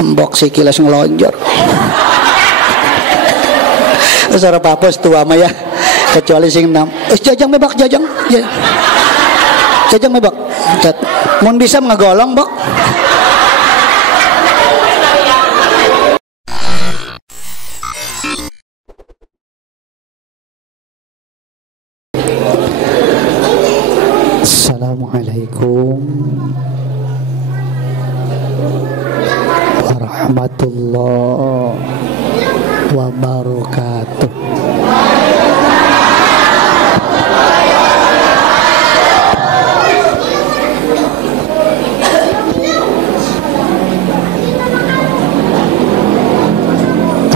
embok si kilas ngelonjor. Sora papos tua mah ya, kecuali sing nam jajang mebak jajang mebak mun bisa ngegolong bok. Assalamualaikum warahmatullahi wabarakatuh.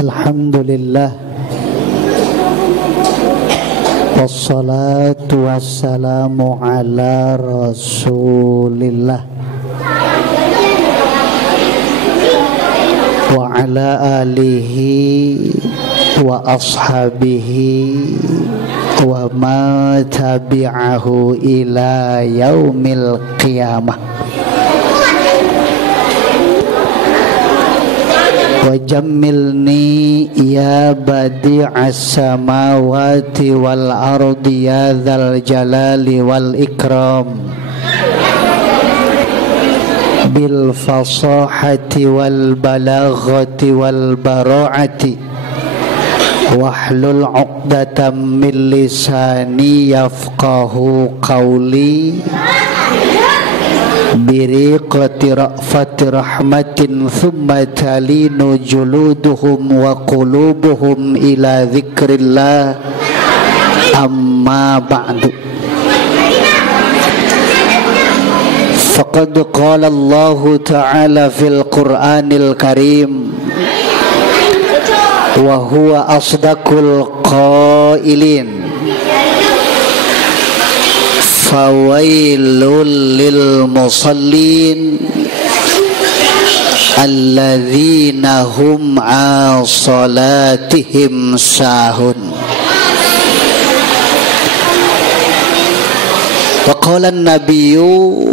Alhamdulillah, wassalatu wassalamu ala rasulillah wa ala alihi wa ashabihi wa ma tabi'ahu ila yaumil qiyamah. Wa jammilni ya badi'as samawati wal ardi ya dzal jalali wal ikram bil fasahati wal balaghati wal bara'ati wahlul 'uqdatam min lisani yafqahu qawli biriqati ra'fati rahmatin thumma talinu juluduhum wa qulubuhum ila dzikrillah amma ba'du. Faqad qala Allah ta'ala fil Qur'anil Karim wa huwa asdaqul qailin fawailul lil musallin alladzina hum an salatihim sahun. Wa qala an-nabiyyu,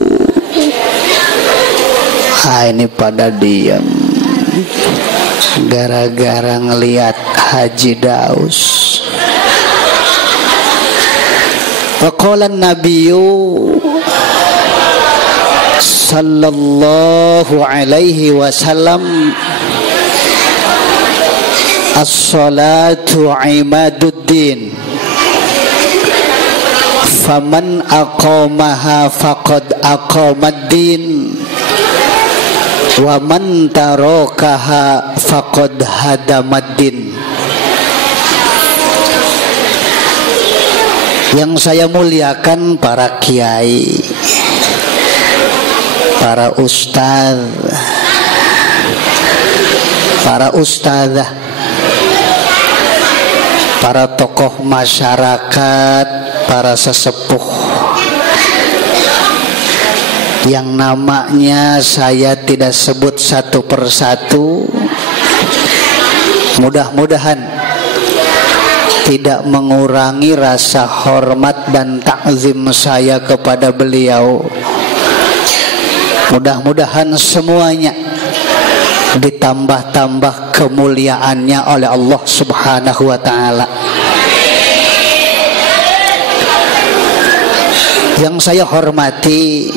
ini pada diam gara-gara ngelihat Haji Daus. Wa qala an-nabiyyu sallallahu alaihi wasallam as-salatu imaduddin faman aqamaha faqad aqamad-din wa man tarakaha faqad hadamad-din. Yang saya muliakan para kiai, para ustaz, para ustazah, para tokoh masyarakat, para sesepuh yang namanya saya tidak sebut satu persatu, mudah-mudahan tidak mengurangi rasa hormat dan takzim saya kepada beliau. Mudah-mudahan semuanya ditambah-tambah kemuliaannya oleh Allah Subhanahu wa ta'ala. Yang saya hormati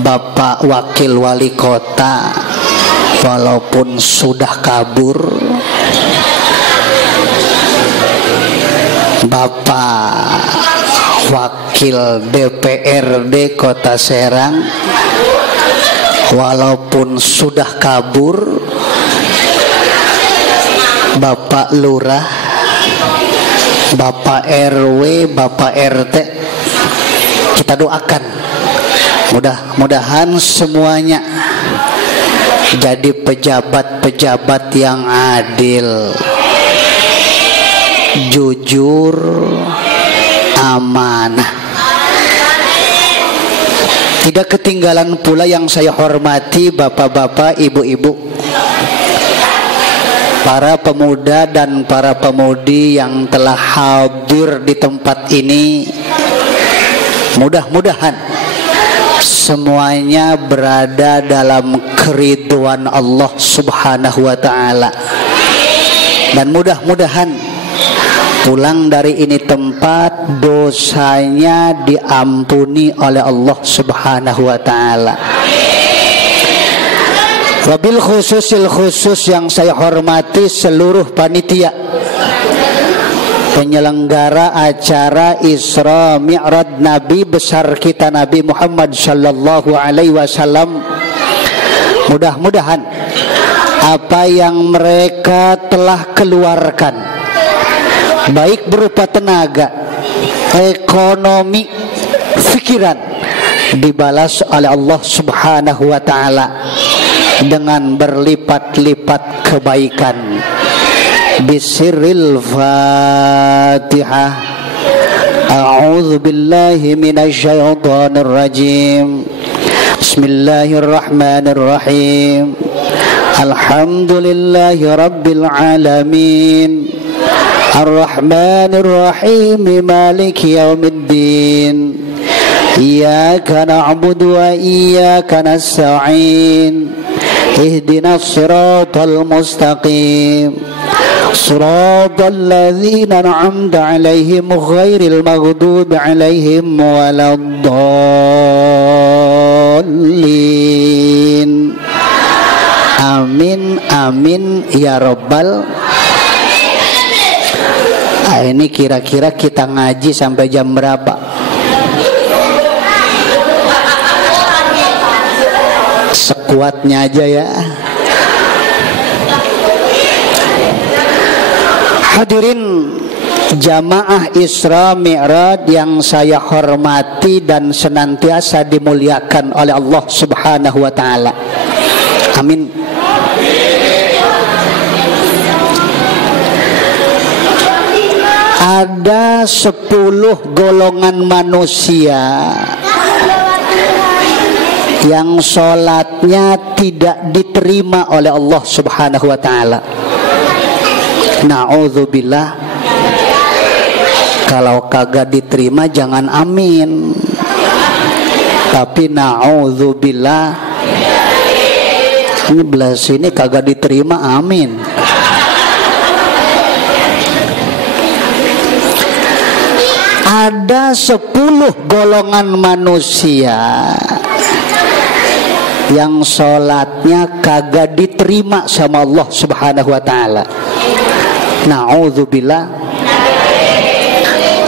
Bapak Wakil Wali Kota, walaupun sudah kabur, Bapak Wakil DPRD Kota Serang, walaupun sudah kabur, Bapak Lurah, Bapak RW, Bapak RT, kita doakan mudah-mudahan semuanya jadi pejabat-pejabat yang adil, jujur, amanah. Tidak ketinggalan pula yang saya hormati bapak-bapak, ibu-ibu, para pemuda dan para pemudi yang telah hadir di tempat ini. Mudah-mudahan semuanya berada dalam keridhaan Allah Subhanahu wa taala. Dan mudah-mudahan pulang dari ini tempat dosanya diampuni oleh Allah Subhanahu wa taala. Wabil khusus yang saya hormati seluruh panitia penyelenggara acara Isra Mi'raj Nabi besar kita Nabi Muhammad sallallahu alaihi wasallam. Mudah-mudahan apa yang mereka telah keluarkan baik berupa tenaga, ekonomi, pikiran dibalas oleh Allah Subhanahu wa taala dengan berlipat-lipat kebaikan. Bisirril Fatihah. A'udzu billahi minasy syaithanir rajim. Bismillahirrahmanirrahim. Alhamdulillahi rabbil alamin. Ar-Rahmanir Rahim. Maliki yaumiddin. Iyyaka na'budu wa iyyaka nasta'in. Ihdinas siratal mustaqim. Siratal ladzina an'amta 'alaihim ghairil maghdubi 'alaihim waladdallin. Amin amin ya rabbal. Ini kira-kira kita ngaji sampai jam berapa? Sekuatnya aja ya. Hadirin jamaah Isra Mi'raj yang saya hormati dan senantiasa dimuliakan oleh Allah Subhanahu wa taala. Amin. Ada 10 golongan manusia yang sholatnya tidak diterima oleh Allah Subhanahu wa ta'ala. Na'udzubillah. Kalau kagak diterima jangan amin, tapi na'udzubillah. Ini belah sini kagak diterima amin. Ada 10 golongan manusia yang sholatnya kagak diterima sama Allah Subhanahu wa ta'ala. Na'udzubillah.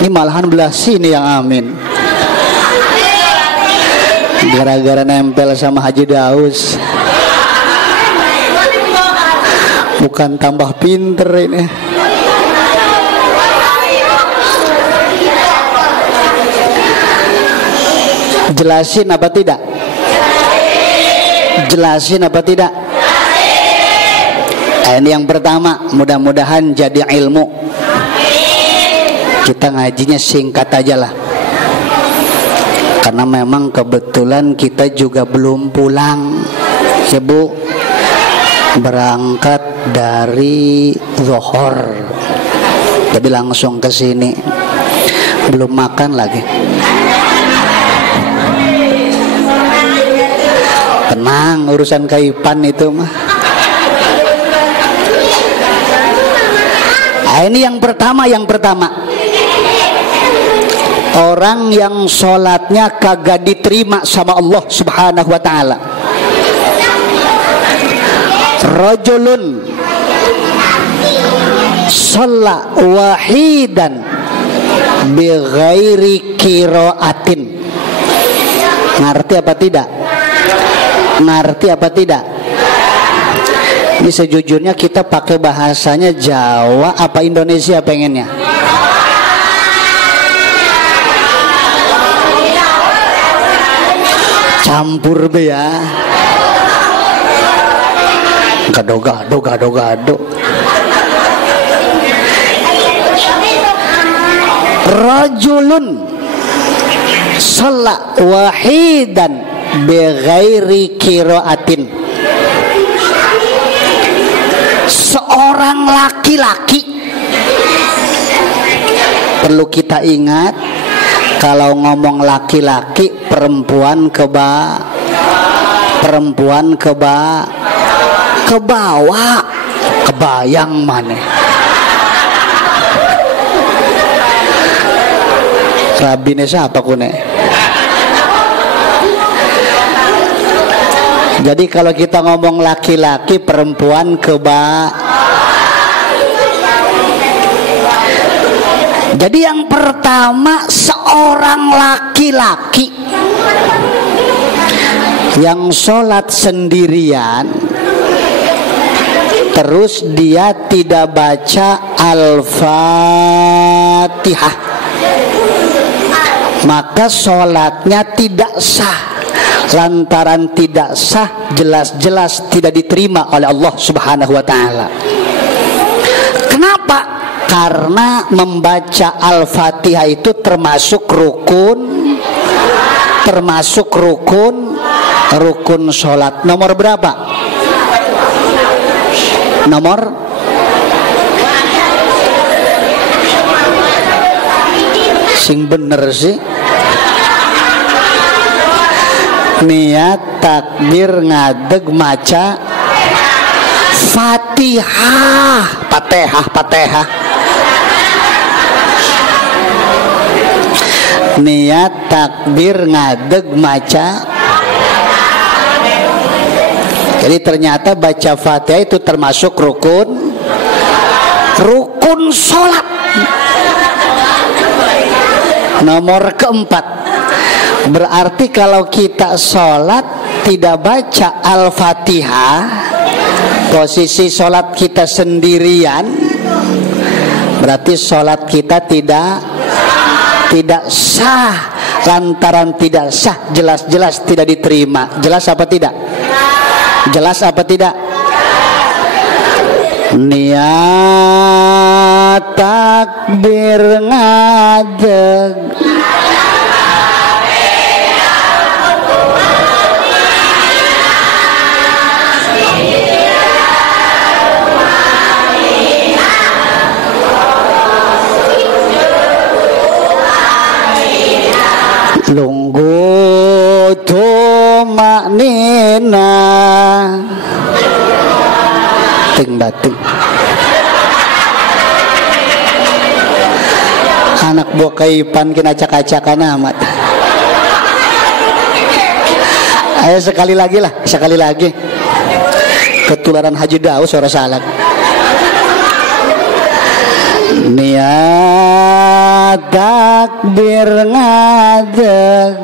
Ini malahan belah sini yang amin. Gara-gara nempel sama Haji Daus. Bukan tambah pinter ini. Jelasin apa tidak? Jelasin apa tidak? Ini yang pertama, mudah-mudahan jadi ilmu. Kita ngajinya singkat aja lah, karena memang kebetulan kita juga belum pulang ya Bu, berangkat dari Zuhur, jadi langsung ke sini, belum makan lagi. Tenang, urusan kaipan itu mah. Ini yang pertama. Orang yang sholatnya kagak diterima sama Allah Subhanahu wa ta'ala. Rajulun shalla wahidan bighairi qiraatin. Ngerti apa tidak? Ngerti apa tidak? Ini sejujurnya kita pakai bahasanya Jawa apa Indonesia pengennya? Campur be ya. Gado-gado. Rajulun shalla wahidan bighairi qiraatin. Seorang laki-laki, perlu kita ingat, Kalau ngomong laki-laki, perempuan ke bawah, kebayang maneh. Rabine siapa kune? Jadi kalau kita ngomong laki-laki, perempuan ke bawah. Jadi yang pertama, seorang laki-laki yang sholat sendirian terus dia tidak baca Al-Fatihah, maka sholatnya tidak sah. Lantaran tidak sah, jelas-jelas tidak diterima oleh Allah Subhanahu wa ta'ala. Kenapa? Karena membaca Al-Fatihah itu termasuk rukun sholat. Nomor berapa? Nomor sing bener sih. Niat takbir ngadeg maca Fatihah. Niat takbir ngadeg maca. Jadi ternyata baca Fatihah itu termasuk rukun sholat. Nomor keempat, berarti kalau kita sholat tidak baca Al-Fatihah, posisi sholat kita sendirian, berarti sholat kita tidak sah. Lantaran tidak sah, jelas-jelas tidak diterima. Jelas apa tidak? Jelas apa tidak? Niat takbir ngadeg lunggu tumaknina ting bating. Anak buah kaipan kena acak-acakan amat. Ayo sekali lagi. Ketularan Haji Daus ora salah. Niat takbir ngadeg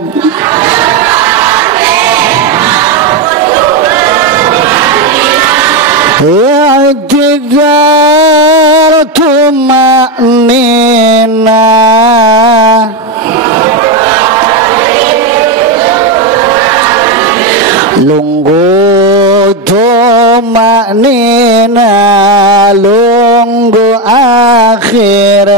I'tidal tuma'nina lunggu tuma'nina lunggu akhir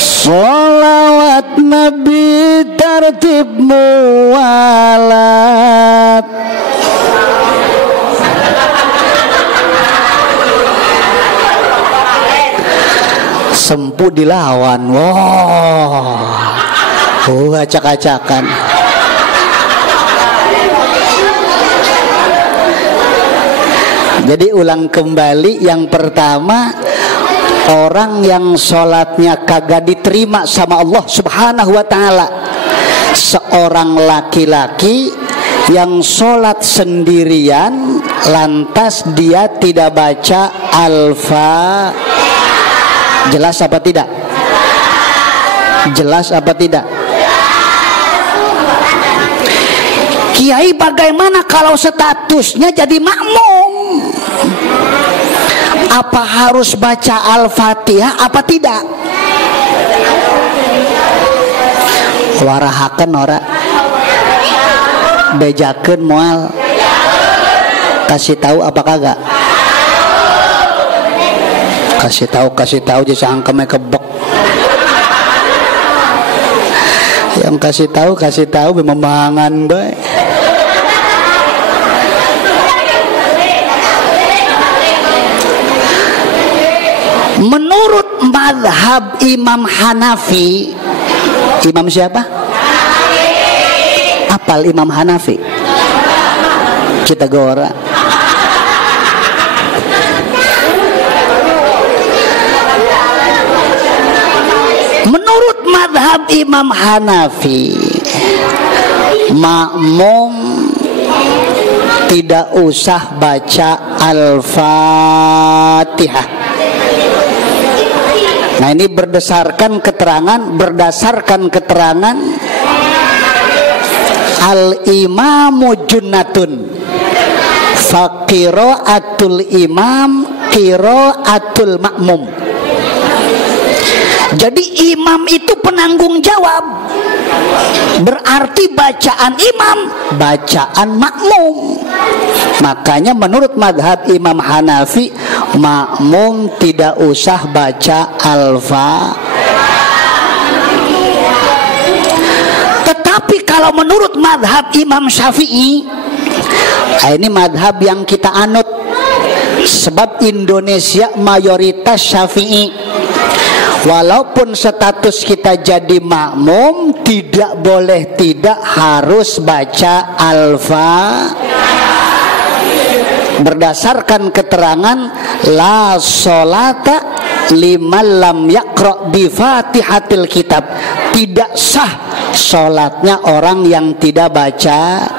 sholawat Nabi tertib mualat sempu dilawan. Acak-acakan. Jadi ulang kembali, yang pertama, orang yang sholatnya kagak diterima sama Allah Subhanahu wa ta'ala, seorang laki-laki yang sholat sendirian lantas dia tidak baca Al-Fatihah. Jelas apa tidak? Jelas apa tidak? Kiai, bagaimana kalau statusnya jadi makmum? Apa harus baca Al-Fatihah apa tidak? Warahaken ora? Bejakeun moal? Kasih tahu apa kagak? Kasih tahu jadi sangkeme kebek. Yang kasih tahu membangan bae. Menurut madhab Imam Hanafi. Imam siapa? Apal Imam Hanafi? Kita gora. Menurut madhab Imam Hanafi, makmum tidak usah baca Al-Fatihah. Nah, ini berdasarkan keterangan al-imamu junnatun fa qiraatul imam qiraatul makmum. Jadi imam itu penanggung jawab, berarti bacaan imam bacaan makmum. Makanya menurut madhab Imam Hanafi, makmum tidak usah baca Al-Fatihah. Tetapi kalau menurut madhab Imam Syafi'i, ini madhab yang kita anut, sebab Indonesia mayoritas Syafi'i. Walaupun status kita jadi makmum, tidak boleh tidak harus baca Al-Fatihah. Berdasarkan keterangan la sholata liman lam yaqra bi Fatihatil kitab, tidak sah sholatnya orang yang tidak baca.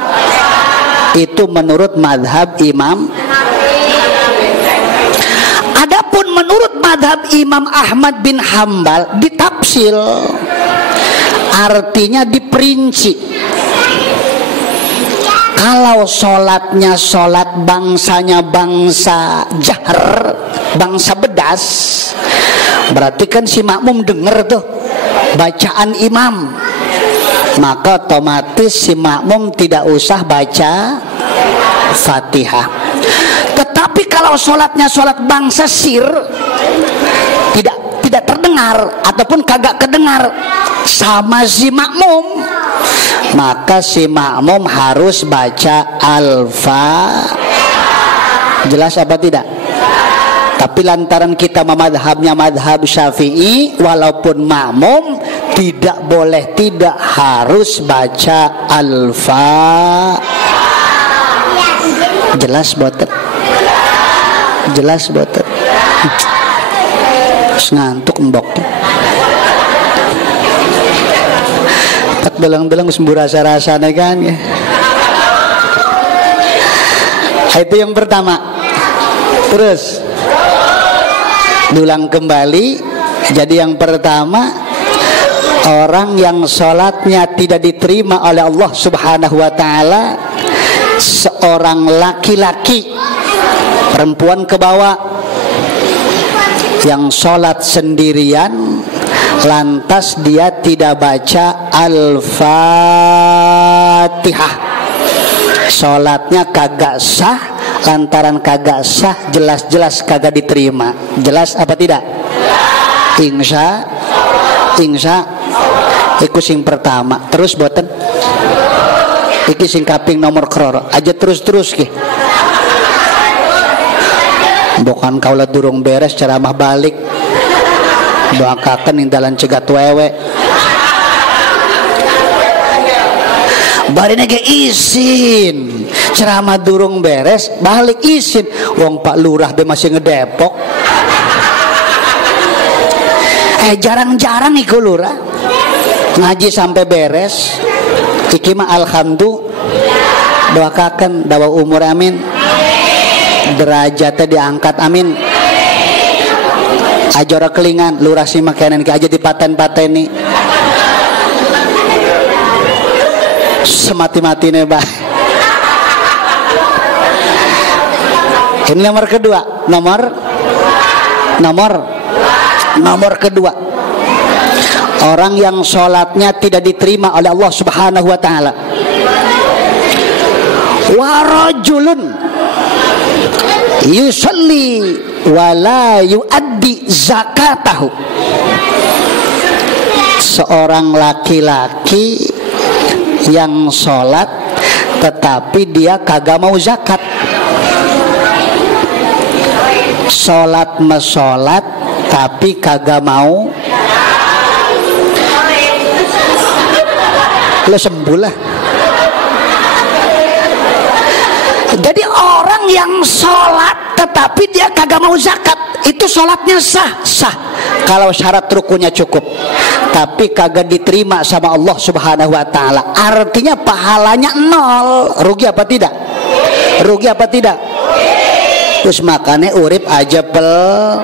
Itu menurut madhab Imam. Adapun menurut madhab Imam Ahmad bin Hambal ditafsil, artinya diperinci. Kalau sholatnya sholat bangsanya bangsa jahar, bangsa bedas, berarti kan si makmum denger tuh bacaan imam, maka otomatis si makmum tidak usah baca Fatihah. Tetapi kalau sholatnya sholat bangsa sir, tidak terdengar ataupun kagak kedengar sama si makmum, maka si makmum harus baca Al-Fatihah. Jelas apa tidak? Tapi lantaran kita memadhabnya madhab Syafi'i, walaupun makmum tidak boleh tidak harus baca Al-Fatihah. Jelas boten? Jelas boten? Ngantuk mboknya. Tak belang-belang sembuh rasa-rasanya kan ya. Itu yang pertama. Terus diulang kembali. Jadi yang pertama, orang yang sholatnya tidak diterima oleh Allah Subhanahu wa ta'ala, seorang laki-laki, perempuan ke bawah, yang sholat sendirian, lantas dia tidak baca Al-Fatihah, sholatnya kagak sah. Lantaran kagak sah, jelas-jelas kagak diterima. Jelas apa tidak? Insya iku sing pertama. Terus boten iki sing kaping nomor kroro aja terus ki. Bukan kaulah durung beres ceramah balik, doakaken indalan cegat wewe. Barine ge izin, ceramah durung beres balik izin. Wong Pak Lurah be masih ngedepok. Jarang-jarang iku lurah ngaji sampai beres. Iki mah alhamdulillah, doakaken dawa umur amin, derajatnya diangkat amin. Ajora kelingan lurah si makanan ki aja dipaten-pateni semati-matine bah. Ini nomor kedua, nomor kedua, orang yang sholatnya tidak diterima oleh Allah Subhanahu wa ta'ala. Warajulun yusalli wala yuaddi zakatahu, seorang laki-laki yang sholat tetapi dia kagak mau zakat. Sholat mesolat tapi kagak mau, lo sembuh lah. Jadi orang yang sholat tetapi dia kagak mau zakat, itu sholatnya sah kalau syarat rukunnya cukup, tapi kagak diterima sama Allah Subhanahu wa taala. Artinya pahalanya nol. Rugi apa tidak? Rugi apa tidak? Terus makanya urip aja pel.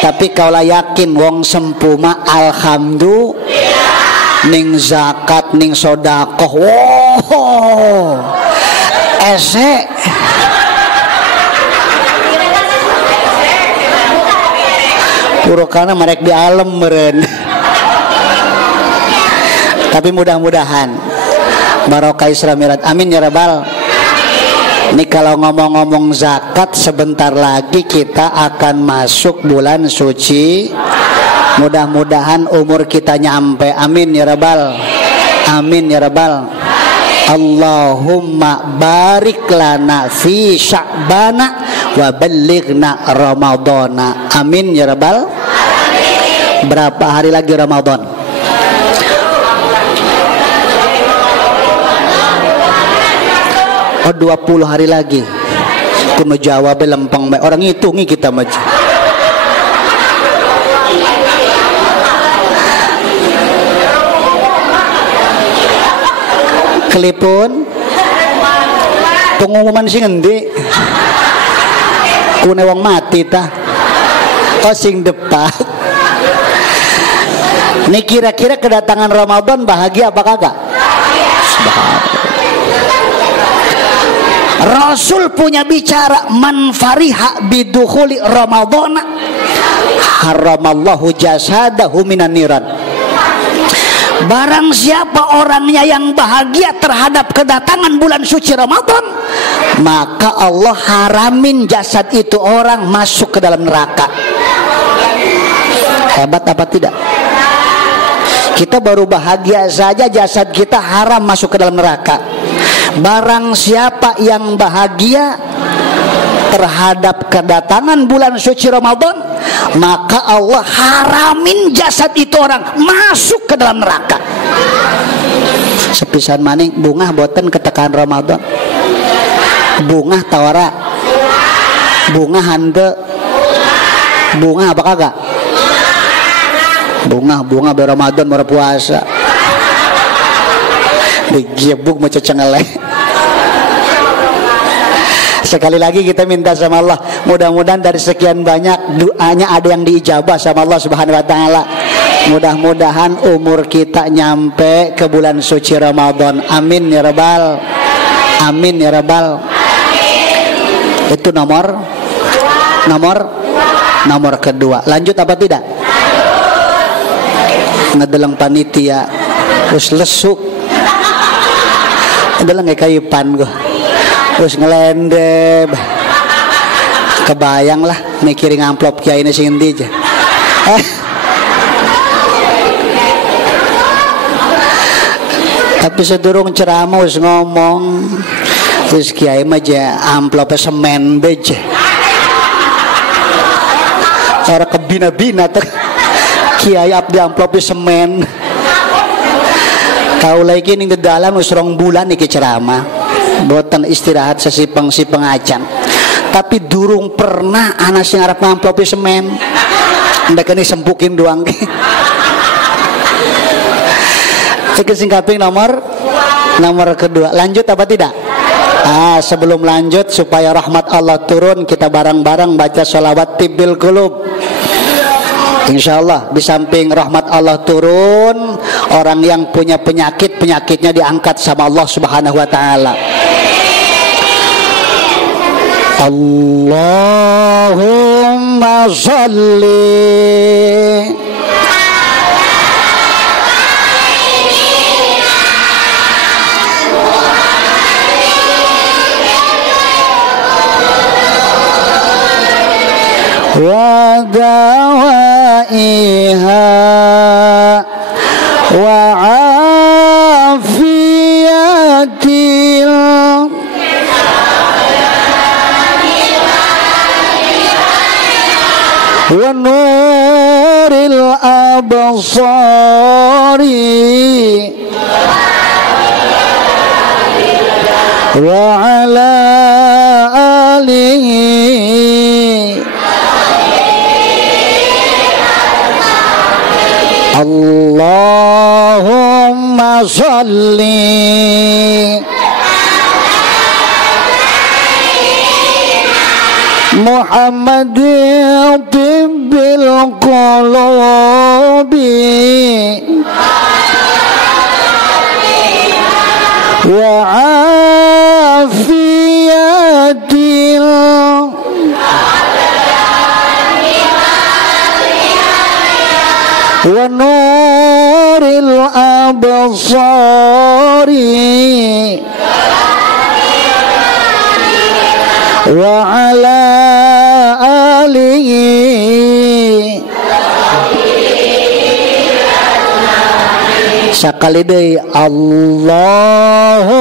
Tapi kaulah yakin wong sempuma alhamdulillah ning zakat ning sodakoh. Wow. Ese purukana merek di alam meren. Tapi mudah-mudahan barokah Isra Mi'raj, amin ya rabbal. Ini kalau ngomong-ngomong zakat, sebentar lagi kita akan masuk bulan suci. Mudah-mudahan umur kita nyampe, amin ya rabbal, amin ya rabbal. Allahumma barik lana fi sya'bana wa ballighna ramadhana, amin ya rabbal. Berapa hari lagi Ramadan? Oh 20 hari lagi. Kuno jawab lempeng orang hitungi kita maju. Kelipun pengumuman sing endi kune wong mati ta kok sing depak. Ini kira-kira kedatangan Ramadan bahagia apa kagak? Rasul punya bicara, man fariha bidukhuli Ramadan haramallahu jasadahu minan niran. Barang siapa orangnya yang bahagia terhadap kedatangan bulan suci Ramadan, maka Allah haramin jasad itu orang masuk ke dalam neraka. Hebat apa tidak? Kita baru bahagia saja jasad kita haram masuk ke dalam neraka. Barang siapa yang bahagia terhadap kedatangan bulan suci Ramadan, maka Allah haramin jasad itu orang masuk ke dalam neraka. Sepisan maning bunga boten ketekan Ramadan. Bunga tawara, bunga hande, bunga apa kagak? Bunga beramadan berpuasa. Digebuk mau cecengeleh. Sekali lagi kita minta sama Allah, mudah-mudahan dari sekian banyak doanya ada yang diijabah sama Allah Subhanahu wa taala. Mudah-mudahan umur kita nyampe ke bulan suci Ramadan. Amin ya rabbal. Amin ya rabbal. Itu nomor kedua. Lanjut apa tidak? Ngedelang panitia terus lesuk. Ngedelang kayak pan gua. Terus ngelendeb, kebayang lah mikirin amplop kiai ini sing endi aja. Tapi sedurung ceramah wis ngomong, terus kiai mah aja amplopnya semen beje. Orang kebina-bina tuh kiai abdi amplopnya semen. Kau lagi ning di dalam wis 2 bulan iki ceramah. Boten istirahat sesipeng si pengacan. Tapi durung pernah anak sing arep ngamplopi semen. Ndek ini sempukin doang. Iki sing kaping nomor kedua. Lanjut apa tidak? Sebelum lanjut supaya rahmat Allah turun, kita bareng-bareng baca sholawat tibbil qulub. Insyaallah di samping rahmat Allah turun, orang yang punya penyakitnya diangkat sama Allah Subhanahu wa taala. Allahumma sholli wa dawaiha wa afiyatil wa الأبصار وعلى آله اللهم صل محمد طب القلوب وعافية ونور الأبصار وعلى آله sekali deui Allahumma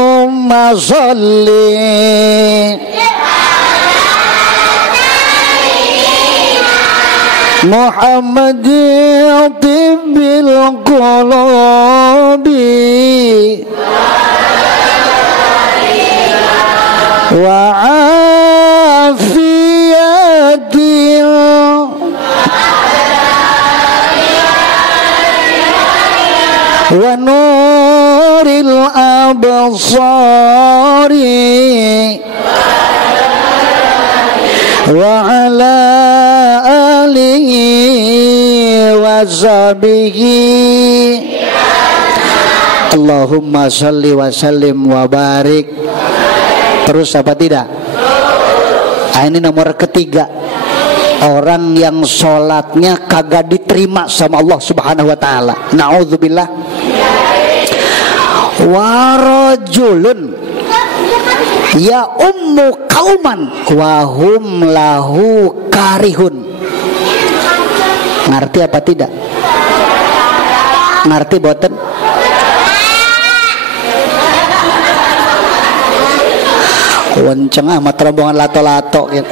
sholli Muhammadin tibbil qulubi wa afiyatil wa nuril absari wa ala alihi wa sahbihi Allahumma sholli wa sallim wa barik. Terus apa tidak? Ini nomor ketiga, orang yang sholatnya kagak diterima sama Allah Subhanahu wa ta'ala. Na'udzubillah. Warajulun ya ummu kauman wahum lahu karihun. Ngerti apa tidak? Ngerti boten? Wenceng amat rombongan lato-lato gitu.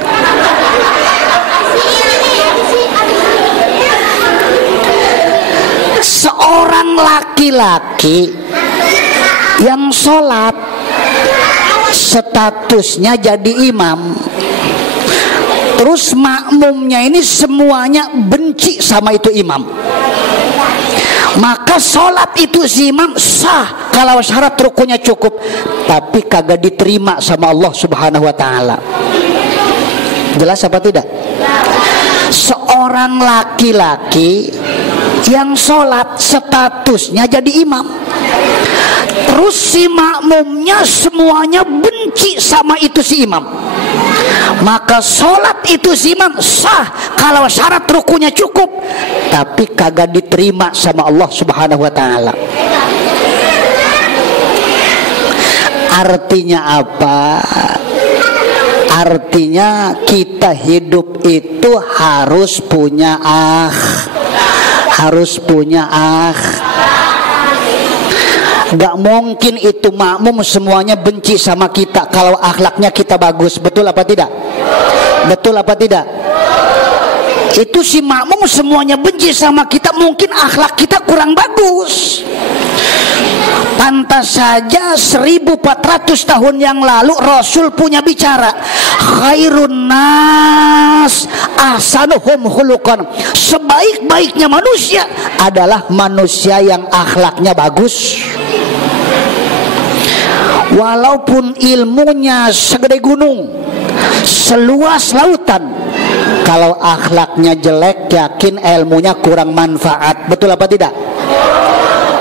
Seorang laki-laki yang sholat statusnya jadi imam, terus makmumnya ini semuanya benci sama itu imam, maka sholat itu si imam sah kalau syarat rukunya cukup, tapi kagak diterima sama Allah Subhanahu wa ta'ala. Jelas apa tidak? Seorang laki-laki yang sholat statusnya jadi imam, terus si makmumnya semuanya benci sama itu si imam, maka sholat itu si imam sah kalau syarat rukunya cukup, tapi kagak diterima sama Allah Subhanahu wa ta'ala. Artinya apa? Artinya kita hidup itu harus punya harus punya Gak mungkin itu makmum semuanya benci sama kita kalau akhlaknya kita bagus. Betul apa tidak? Betul apa tidak? Itu si makmum semuanya benci sama kita, mungkin akhlak kita kurang bagus. Pantas saja 1400 tahun yang lalu Rasul punya bicara, khairun nas ahsanuhum khuluqan. Sebaik-baiknya manusia adalah manusia yang akhlaknya bagus. Walaupun ilmunya segede gunung, seluas lautan, kalau akhlaknya jelek, yakin ilmunya kurang manfaat. Betul apa tidak?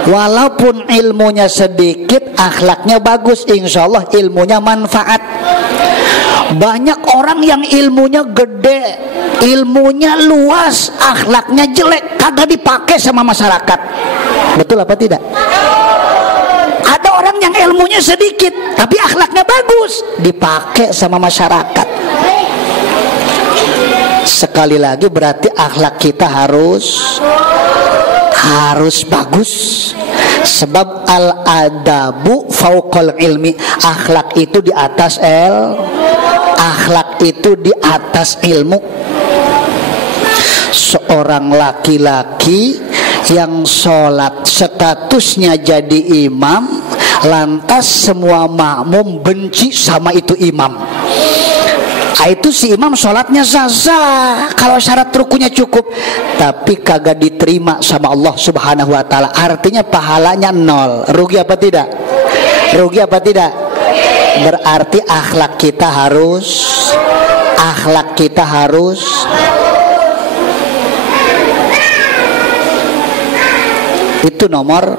Walaupun ilmunya sedikit, akhlaknya bagus, insya Allah ilmunya manfaat. Banyak orang yang ilmunya gede, ilmunya luas, akhlaknya jelek, kagak dipakai sama masyarakat. Betul apa tidak? Ada orang yang ilmunya sedikit tapi akhlaknya bagus, dipakai sama masyarakat. Sekali lagi berarti akhlak kita harus bagus. Sebab al-adabu fauqal ilmi, akhlak itu di atas akhlak itu di atas ilmu. Seorang laki-laki yang sholat statusnya jadi imam, lantas semua makmum benci sama itu imam. Itu si imam sholatnya sah-sah kalau syarat rukunya cukup, tapi kagak diterima sama Allah Subhanahu wa ta'ala. Artinya pahalanya nol. Rugi apa tidak? Rugi apa tidak? Berarti akhlak kita harus itu nomor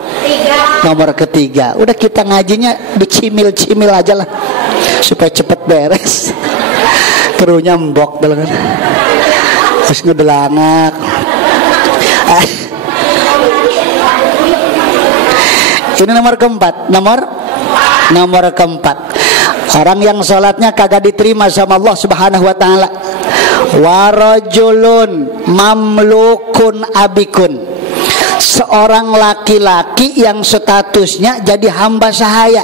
ketiga. Udah kita ngajinya dicimil-cimil aja lah supaya cepet beres. Kerunya mbok dulu kan, terus ngedelangak. Ini nomor keempat. Nomor keempat, orang yang sholatnya kagak diterima sama Allah Subhanahu wa ta'ala. Warajulun mamlukun abikun, seorang laki-laki yang statusnya jadi hamba sahaya,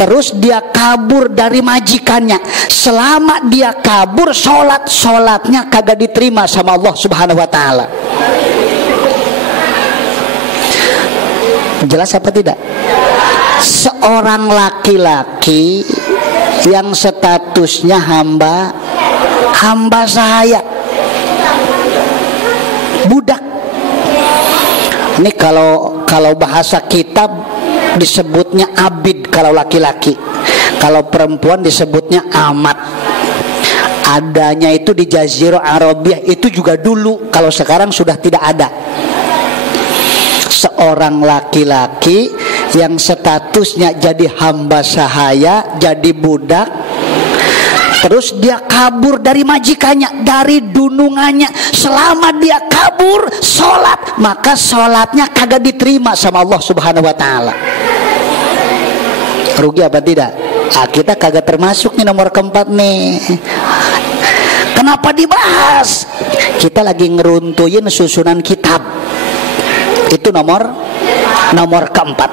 terus dia kabur dari majikannya. Selama dia kabur, sholatnya kagak diterima sama Allah Subhanahu wa ta'ala. Jelas apa tidak? Seorang laki-laki yang statusnya hamba sahaya, budak. Ini kalau bahasa kitab disebutnya abid kalau laki-laki, kalau perempuan disebutnya amat. Adanya itu di Jazirah Arabiyah itu juga dulu, kalau sekarang sudah tidak ada. Seorang laki-laki yang statusnya jadi hamba sahaya, jadi budak, terus dia kabur dari majikannya, dari dunungannya. Selama dia kabur sholat, maka sholatnya kagak diterima sama Allah Subhanahu wa ta'ala. Rugi apa tidak? Kita kagak termasuk nih nomor keempat nih. Kenapa dibahas? Kita lagi ngeruntuin susunan kitab. Itu nomor keempat.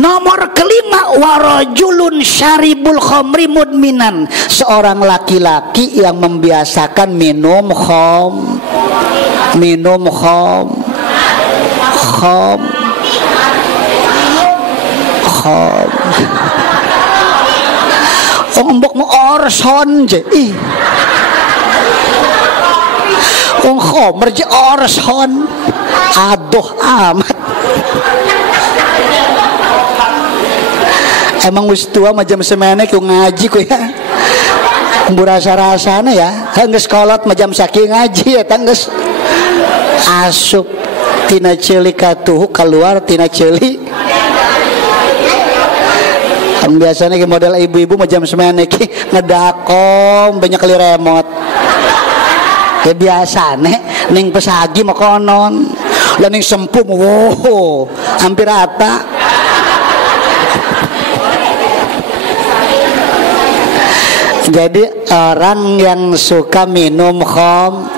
Nomor kelima, warajulun syaribul khamri mudminan, seorang laki-laki yang membiasakan minum khom. Ombok mau orson je. Khomer je orson. Aduh amat. Emang wis tua macam semene ku ngaji ku ya. Rasa-rasana ya. Geus kolot macam saking ngaji ya geus asup tina ceuli katuhu keluar tina ceuli. Biasanya ke model ibu-ibu macam semene ki ngedakom banyak kali remote. Ya biasa ning pesagi mah konon. Lah ning sempum wow hampir rata. Jadi orang yang suka minum khom,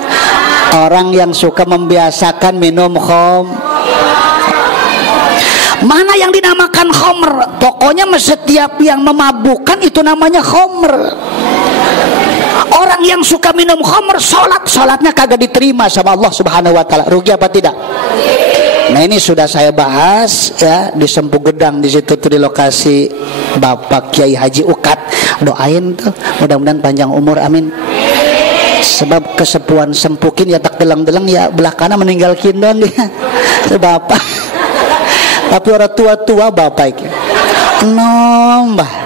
orang yang suka membiasakan minum khom, mana yang dinamakan khomer? Pokoknya setiap yang memabukkan itu namanya khomer. Orang yang suka minum khomer, sholatnya kagak diterima sama Allah Subhanahu wa ta'ala. Rugi apa tidak? Nah ini sudah saya bahas ya di Sempu Gedang, di situ tuh di lokasi Bapak Kiai Haji Ukat. Doain tuh mudah-mudahan panjang umur, amin. Sebab kesepuan sempukin ya tak delang-delang ya belakana meninggal kindon dia. Bapak. Tapi orang tua-tua bapak iki. Nombah.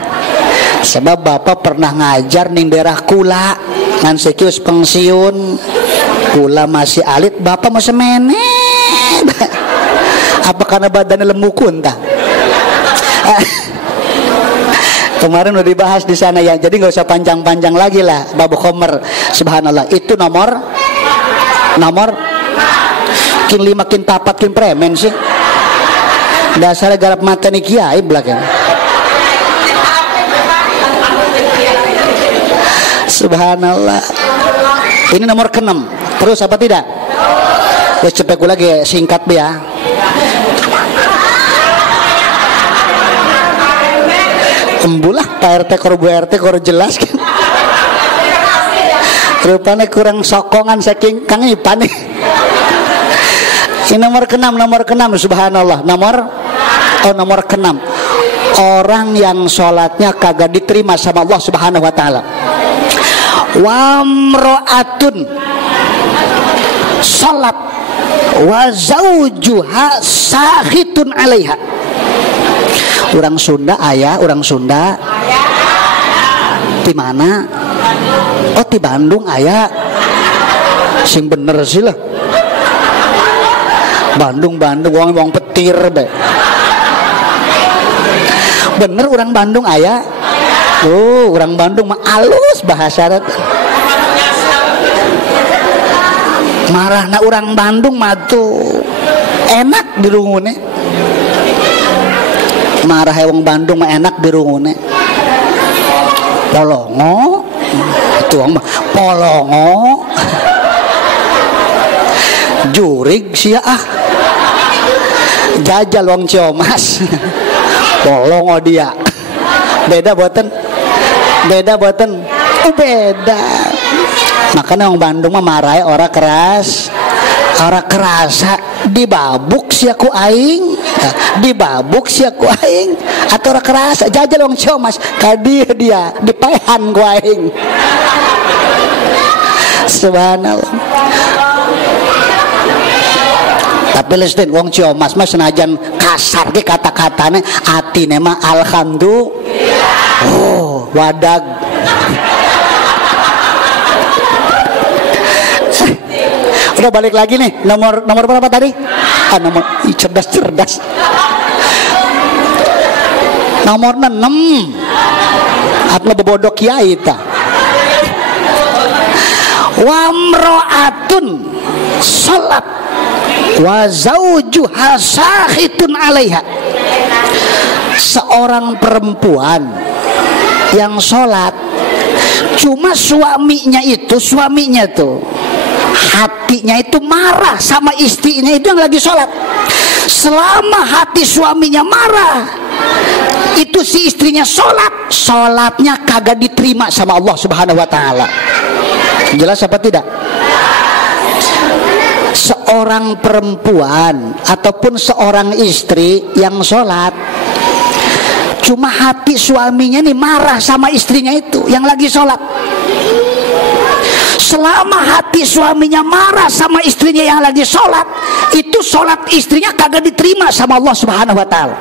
Sebab bapak pernah ngajar ning daerah Kula, ngan sekius pensiun. Kula masih alit, bapak masih menek. Apa karena badannya lemukun tah? Kemarin udah dibahas di sana ya, jadi nggak usah panjang-panjang lagi lah. Bab khomer, subhanallah. Itu nomor kin 5 kin 4 kin premen sih. Dasarnya garap mata nih kiai belakang. Subhanallah. Ini nomor ke-6. Terus apa tidak? Ya cepet gue lagi singkat ya. Embulah Pak RT kor Bu RT kor jelas kan. Rupanya kurang sokongan saking Kang Ipan nih. Ini nomor keenam, subhanallah. Nomor keenam. Orang yang sholatnya kagak diterima sama Allah Subhanahu wa taala. Wamro'atun sholat wa zaujuha sahitun alaiha. Orang Sunda ayah, orang Sunda di mana? Oh di Bandung ayah. Sing bener sih lah. Bandung wong petir be. Bener orang Bandung ayah. Oh orang Bandung mah alus bahasa. Marahna orang Bandung mah tuh enak dirungune. Marah wong Bandung mah enak dirungune. Polongo itu mah polongo. Jurig sia ah. Jajal wong Ciomas. Polongo dia. Beda boten. Beda. Makanya wong Bandung mah marah orang keras. Orang kerasa dibabuk sia ku aing. Dibabuk sia ku aing. Atau orang kerasa jajal wong Ciomas ka dia dipaehan ku aing. Subhanallah. Tapi lestin wong Ciomas mah senajan kasar ge kata-katane atine mah alhamdulillah. Oh, wadag. Udah balik lagi nih. Nomor berapa tadi? Nomor cerdas. Nomor 6. Atna bebodok kiai ta. Wamro'atun salat wa zaujuha sahitun alaiha. Seorang perempuan yang sholat, cuma suaminya tuh hatinya itu marah sama istrinya itu yang lagi sholat. Selama hati suaminya marah, itu si istrinya sholatnya kagak diterima sama Allah Subhanahu wa taala. Jelas apa tidak? Seorang perempuan ataupun seorang istri yang sholat, cuma hati suaminya nih marah sama istrinya itu yang lagi sholat. Selama hati suaminya marah sama istrinya yang lagi sholat, itu sholat istrinya kagak diterima sama Allah Subhanahu wa taala.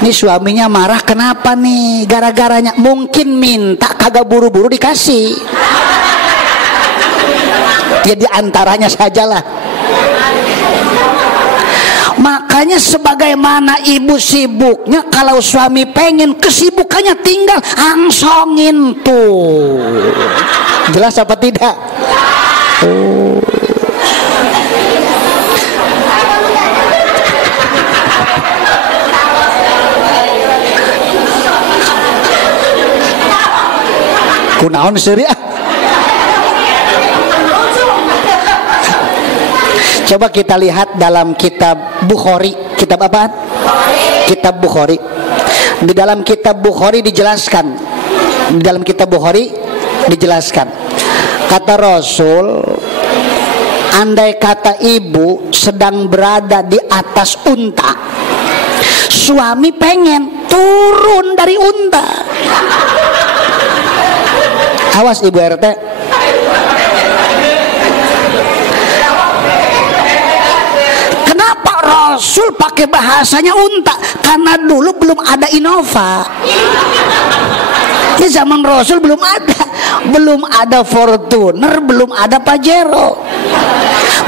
Nih suaminya marah kenapa nih? Gara-garanya mungkin minta kagak buru-buru dikasih. Jadi antaranya sajalah. Makanya sebagaimana ibu sibuknya, kalau suami pengen kesibukannya tinggal angsongin tuh. Jelas apa tidak? Oh. Kunaon seuri ah. Coba kita lihat dalam kitab Bukhari. Kitab apa? Kitab Bukhari. Di dalam kitab Bukhari dijelaskan. Kata Rasul, andai kata ibu sedang berada di atas unta, suami pengen turun dari unta. Awas ibu RT. Rasul pakai bahasanya unta karena dulu belum ada Innova. Di zaman Rasul belum ada Fortuner, belum ada Pajero.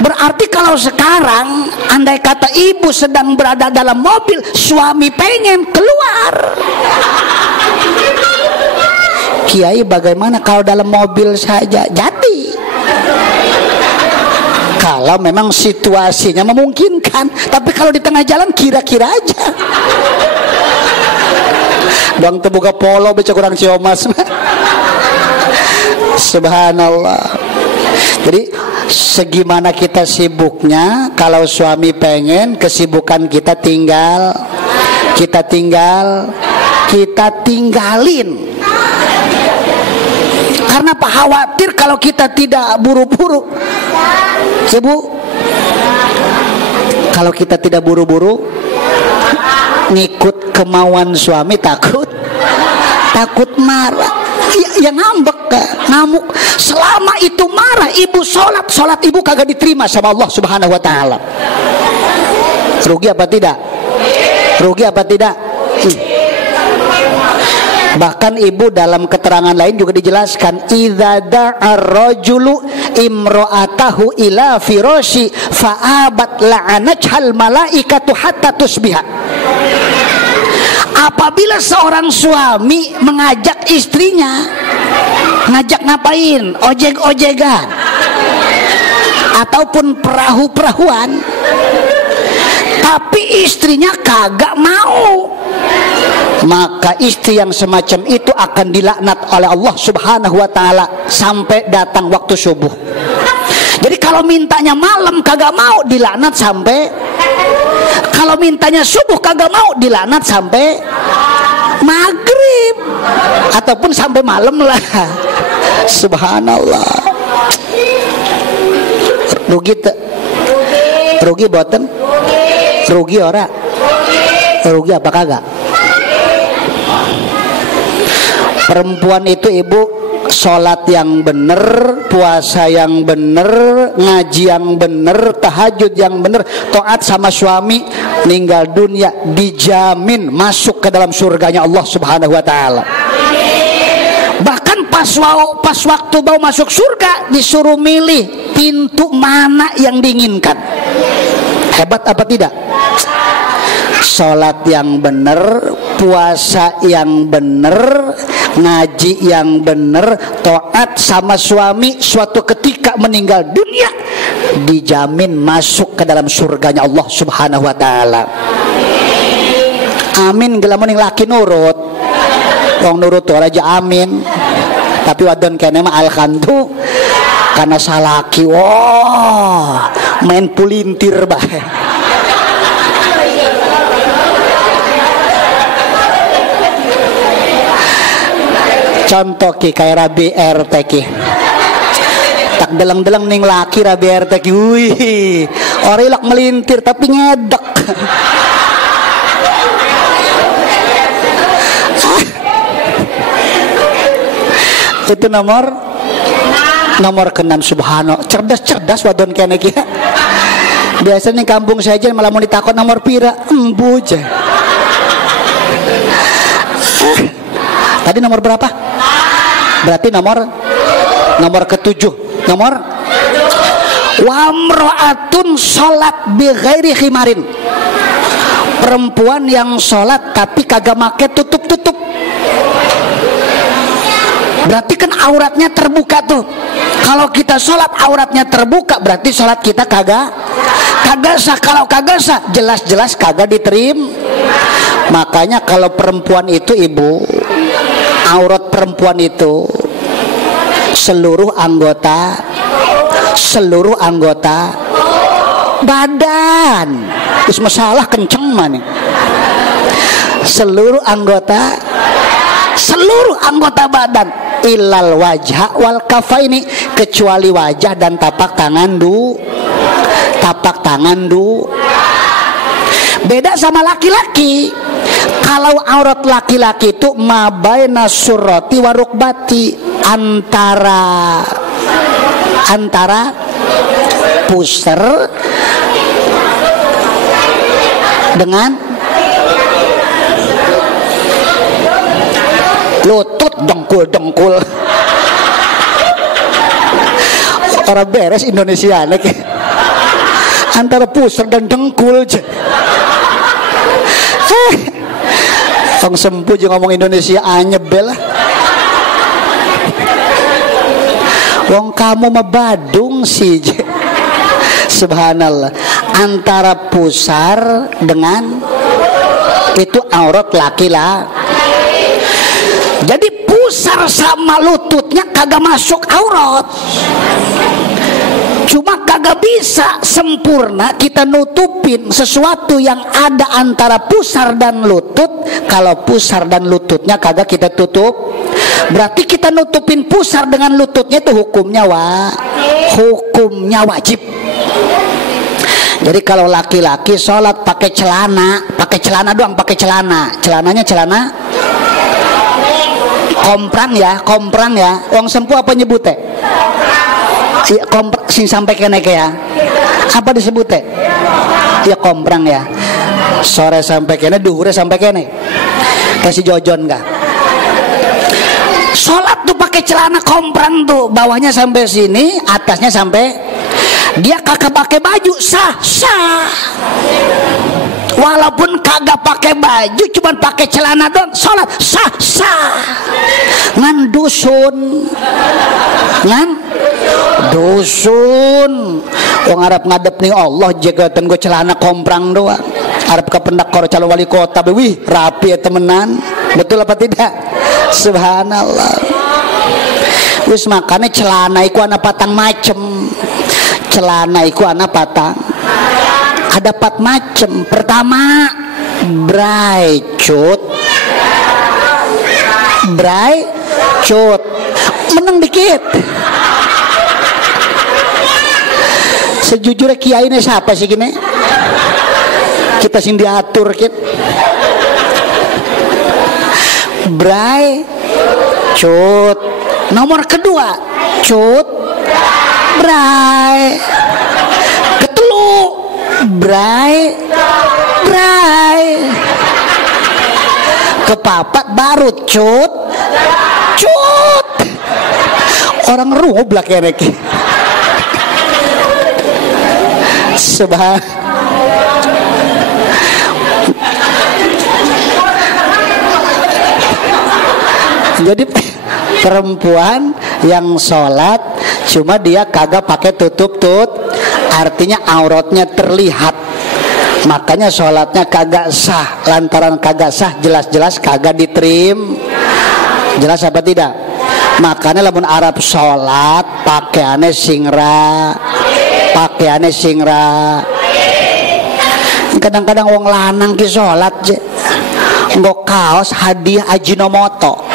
Berarti kalau sekarang andai kata ibu sedang berada dalam mobil, suami pengen keluar. Kiai bagaimana kalau dalam mobil saja? Jadi kalau memang situasinya memungkinkan, tapi kalau di tengah jalan kira-kira aja. Bang terbuka polo becak kurang Ciomas. Subhanallah. Jadi segimana kita sibuknya, kalau suami pengen, kesibukan kita tinggalin. Karena Pak khawatir kalau kita tidak buru-buru, ya Bu, kalau kita tidak buru-buru ngikut kemauan suami, takut marah, ya ngambek, ngamuk. Selama itu marah, ibu sholat ibu kagak diterima sama Allah Subhanahu wa Ta'ala. Rugi apa tidak? Rugi apa tidak? Bahkan ibu dalam keterangan lain juga dijelaskan, idza da'a ar-rajulu imra'atahu ila firasyi fa'abat la'anathal malaikatu hatta tusbiha. Apabila seorang suami mengajak istrinya, ngajak ngapain? Ojek-ojekan ataupun perahu-perahuan, tapi istrinya kagak mau, maka istri yang semacam itu akan dilaknat oleh Allah Subhanahu wa Ta'ala sampai datang waktu subuh. Jadi kalau mintanya malam kagak mau, dilaknat sampai, kalau mintanya subuh kagak mau, dilaknat sampai maghrib ataupun sampai malam lah. Subhanallah. Rugi tak? Rugi boten? Rugi ora? Rugi apa kagak? Perempuan itu ibu sholat yang bener, puasa yang bener, ngaji yang bener, tahajud yang bener, taat sama suami, meninggal dunia dijamin masuk ke dalam surganya Allah Subhanahu wa Ta'ala. Bahkan pas waktu mau masuk surga disuruh milih pintu mana yang diinginkan. Hebat apa tidak? Sholat yang bener, puasa yang bener, ngaji yang bener, taat sama suami, suatu ketika meninggal dunia dijamin masuk ke dalam surganya Allah Subhanahu wa Ta'ala. Amin. Gelamun yang laki nurut, wong nurut tuh aja amin. Tapi wadon kene mah alhamdulillah karena salaki, wah main pulintir bae. Contoh ki kayak Rabi RT ki, tak deleng-deleng ning laki Rabi RT ki, wih, orilak melintir tapi ngedek. Itu nomor ke-6. Subhanallah, cerdas wadon kene ki. Biasanya kampung saja malah mau ditakut nomor pira, embuj. Tadi nomor berapa? Berarti nomor ke-7. Nomor wamro'atun sholat bi ghairi khimarin. Perempuan yang sholat tapi kagak make tutup-tutup. Berarti kan auratnya terbuka tuh. Kalau kita sholat auratnya terbuka, berarti sholat kita kagak sah. Kalau kagak sah, jelas-jelas kagak diterima. Makanya kalau perempuan itu ibu, aurat perempuan itu seluruh anggota badan. Terus masalah kenceng mana? Seluruh anggota badan, ilal wajah wal kafaini, kecuali wajah dan tapak tangan du. Beda sama laki-laki. Kalau aurat laki-laki itu mabaina surrati warukbati, antara pusar dengan lutut, dengkul. Orang beres Indonesia lagi. Antara pusar dan dengkul aja. Tong sempu juga ngomong Indonesia anyebel. Wong kamu mah Badung sih. Subhanallah. Antara pusar dengan itu aurat laki-laki. Jadi pusar sama lututnya kagak masuk aurat. Cuma kagak bisa sempurna kita nutupin sesuatu yang ada antara pusar dan lutut kalau pusar dan lututnya kagak kita tutup. Berarti kita nutupin pusar dengan lututnya itu hukumnya wajib. Jadi kalau laki-laki sholat pakai celana doang, celananya celana komprang ya. Wong sempu apa nyebute? Iya, sing sampai kene ya. Apa disebute? Ya komprang ya. Sore sampai kene, duhure sampai kene. Kasih jojon enggak? Sholat tuh pakai celana komprang tuh, bawahnya sampai sini, atasnya sampai, dia kagak pakai baju, sah. Walaupun kagak pakai baju, cuman pakai celana doang, sholat sah. Ngan dusun, wong Arab ngadep nih Allah jegatan gue celana komprang doang. Arab ke pendak karo calon wali kota, wih rapi ya temenan, betul apa tidak? Subhanallah. Wis makanya celana iku ana patang macem. Ada 4 macem. Pertama, bray cut. Menang dikit. Sejujurnya kiai ini siapa sih gini? Kita sing diatur kit. Bray cut. Nomor kedua, cut bray. Ketelu bray. Kepapat baru cut. Orang rublak ya rek. Jadi perempuan yang sholat cuma dia kagak pakai tutup artinya auratnya terlihat, makanya sholatnya kagak sah. Lantaran kagak sah, jelas-jelas kagak diterima. Jelas apa tidak? Makanya lamun Arab sholat pakaiannya singra. Kadang-kadang wong lanang ki sholat nggak kaos hadiah Ajinomoto.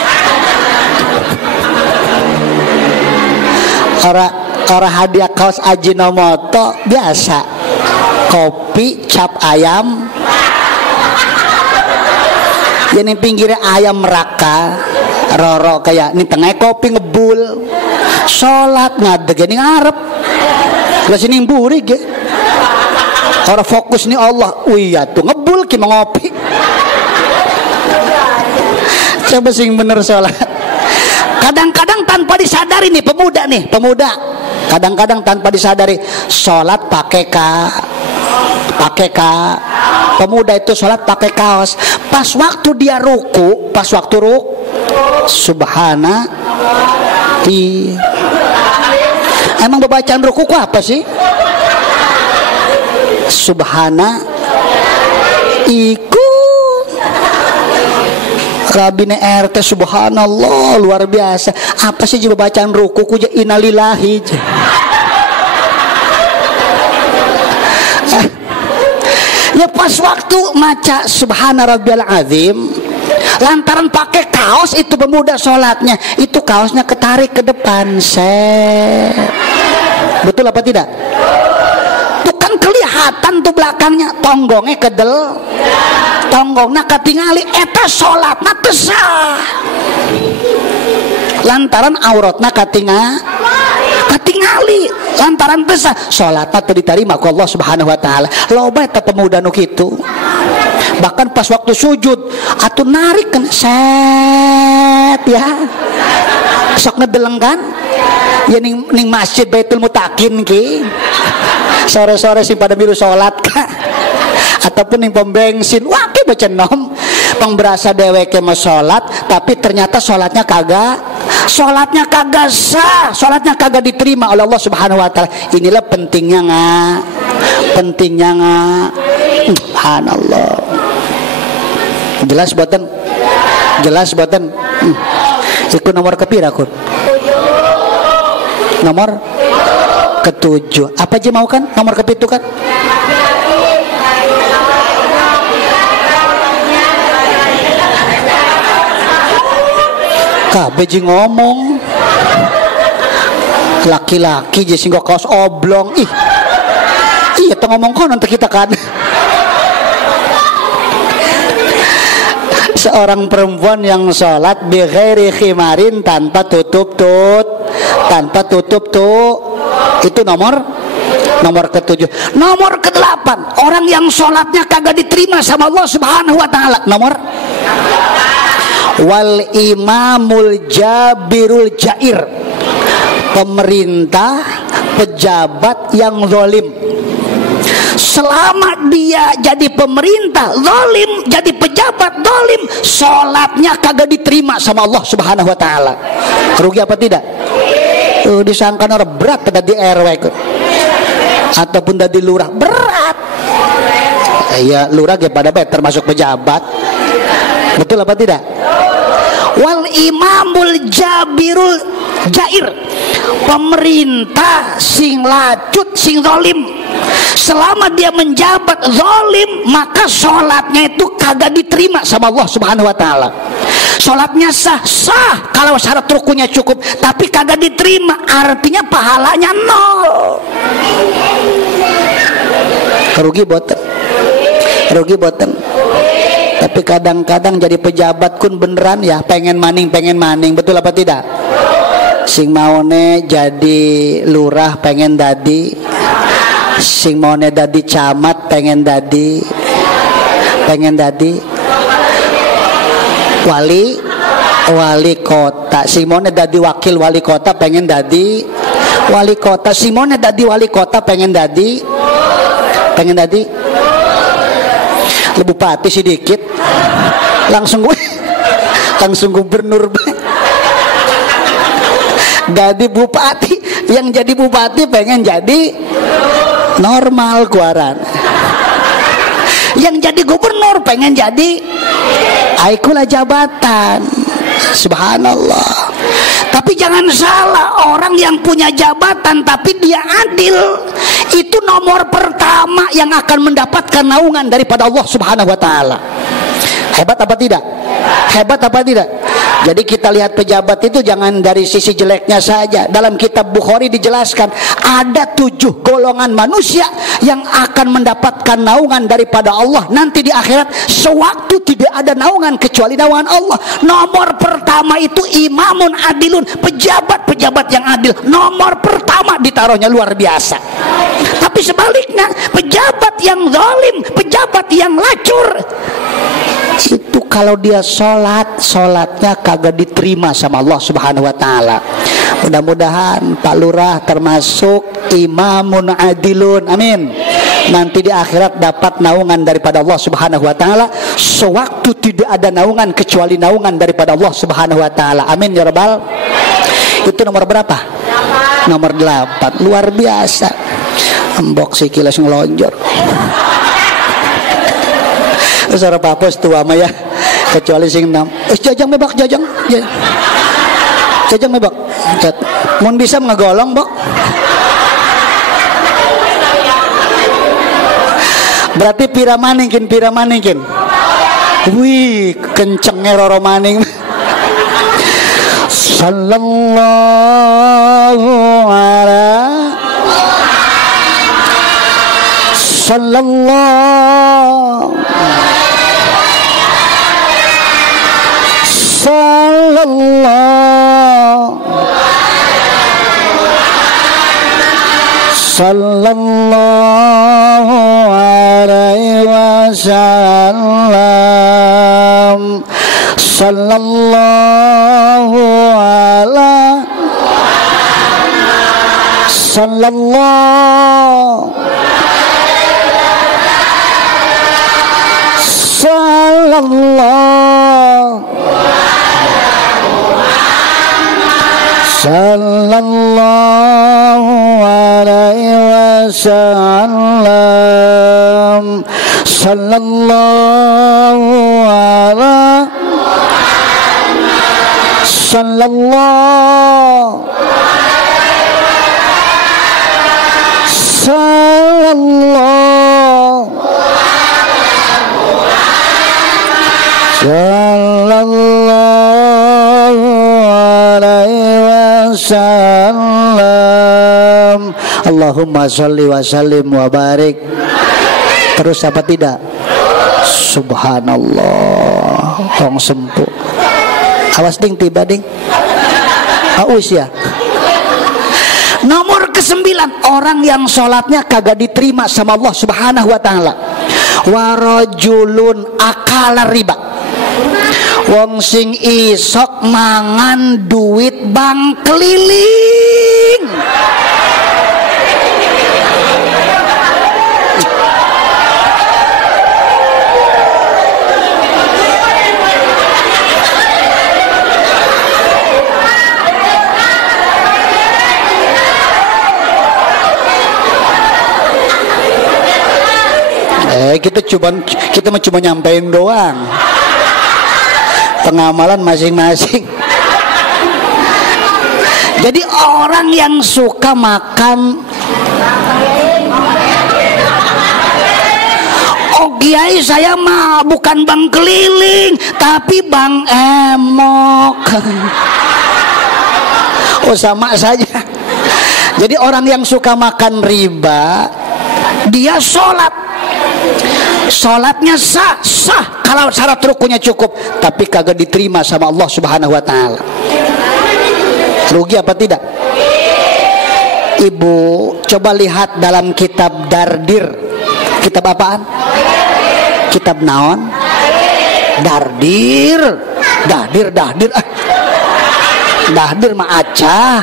Orang hadiah kaos Ajinomoto biasa, kopi cap ayam, jadi pinggirnya ayam meraka, roro kayak ini tengah kopi ngebul, sholat ngadeg ini ngarep, belas ini burik ya, orang fokus nih Allah, wih tuh ngebul ki ngopi, coba sing bener sholat. Kadang-kadang tanpa disadari nih pemuda, kadang-kadang tanpa disadari sholat pakai pemuda itu sholat pakai kaos. Pas waktu dia ruku, subhana emang bacaan ruku ku apa sih? Subhana iku Rabine RT, subhanallah luar biasa. Apa sih coba bacaan ruku ku innalillahi. Ya pas waktu maca subhana rabbiyal azim, lantaran pakai kaos itu pemuda sholatnya, itu kaosnya ketarik ke depan, betul apa tidak? Tuh kan kelihatan tuh belakangnya, tonggongnya kedel, tonggongnya ketingali, eta sholatnya kesah, lantaran auratnya katingali, lantaran besar sholatnya diterima ku Allah subhanahu wa ta'ala. Loba eta pemuda nu kitu, bahkan pas waktu sujud atuh narik kan set ya sok ngedeleng kan ya ning masjid Baitul Mutakin ki sore-sore sih pada biru sholat kah ataupun ning pom bensin wah ki baca nom pang berasa deweke mau sholat tapi ternyata sholatnya kagak sah, sholatnya kagak diterima oleh Allah subhanahu wa ta'ala. Inilah pentingnya subhanallah. Jelas buatan ikut nomor kepira kun nomor ke-7 apa aja mau kan nomor ke-7 kan Kabeh ngomong. Laki-laki jadi singgo kaos oblong. Ih. Iya tuh ngomong konon kita kan. Seorang perempuan yang sholat bi ghairi khimarin, tanpa tutup itu nomor ke-7. Nomor ke-8, orang yang sholatnya kagak diterima sama Allah Subhanahu wa taala. Nomor wal imamul jabirul jair, pemerintah pejabat yang zalim. Selama dia jadi pemerintah zalim, jadi pejabat zalim, sholatnya kagak diterima sama Allah Subhanahu wa taala. Rugi apa tidak? Disangka orang berat pada di RW ataupun dari lurah, berat. Ya lurah ya pada baik termasuk pejabat. Betul apa tidak? Wal imamul jabirul jair, pemerintah sing lacut sing zalim. Selama dia menjabat zalim, maka sholatnya itu kagak diterima sama Allah Subhanahu wa taala. Sholatnya sah kalau syarat rukunya cukup, tapi kagak diterima, artinya pahalanya 0. Rugi boten. Tapi kadang-kadang jadi pejabat kun beneran ya pengen maning, betul apa tidak? Sing maune jadi lurah pengen dadi, sing maune dadi camat pengen dadi wali kota, sing maune dadi wakil wali kota pengen dadi wali kota, sing maune dadi wali kota pengen dadi bupati sedikit langsung gubernur. Jadi bupati, yang jadi bupati pengen jadi normal kuaran, yang jadi gubernur pengen jadi aikulah jabatan. Subhanallah. Tapi jangan salah, orang yang punya jabatan tapi dia adil, itu nomor pertama yang akan mendapatkan naungan daripada Allah Subhanahu wa taala. Hebat apa tidak? Jadi kita lihat pejabat itu jangan dari sisi jeleknya saja. Dalam kitab Bukhari dijelaskan ada 7 golongan manusia yang akan mendapatkan naungan daripada Allah nanti di akhirat, sewaktu tidak ada naungan kecuali naungan Allah. Nomor pertama itu imamun adilun, pejabat yang adil. Nomor pertama ditaruhnya luar biasa. Tapi sebaliknya, pejabat yang zalim, pejabat yang lacur, itu kalau dia sholatnya kagak diterima sama Allah Subhanahu wa taala. Mudah-mudahan Pak Lurah termasuk imamun adilun, amin. Nanti di akhirat dapat naungan daripada Allah Subhanahu wa taala, sewaktu tidak ada naungan kecuali naungan daripada Allah Subhanahu wa taala, amin ya rabbal. Itu nomor berapa? Nomor 8. Luar biasa. Embok si kilas ngelonjor. Saudara papos tua mah ya, kecuali sing 6. Jajang mebak. Mun bisa ngegolong, Bok. Berarti pira maningkin. Wih, kencengnya roro maning. Sallallahu alaihi wasallam. Sallallahu alaihi wasallam. Sallallahu Allahumma sholli wa sallim wa barik. Terus apa tidak? Subhanallah. Hong sempu. Awas ding tiba ding. Aus ya. Nomor ke-9, orang yang sholatnya kagak diterima sama Allah Subhanahu wa ta'ala. Warajulun akala riba. Wong sing isok mangan duit bank keliling. Kita cuma nyampein doang. Pengamalan masing-masing. Jadi orang yang suka makan, oh kiai saya mah bukan bank keliling tapi bank emok. Oh sama saja. Jadi orang yang suka makan riba, dia sholatnya sah kalau syarat rukunya cukup, tapi kagak diterima sama Allah Subhanahu wa ta'ala. Rugi apa tidak? Ibu coba lihat dalam kitab Dardir. Kitab apaan? Kitab naon? Dardir. Dardir mah acah.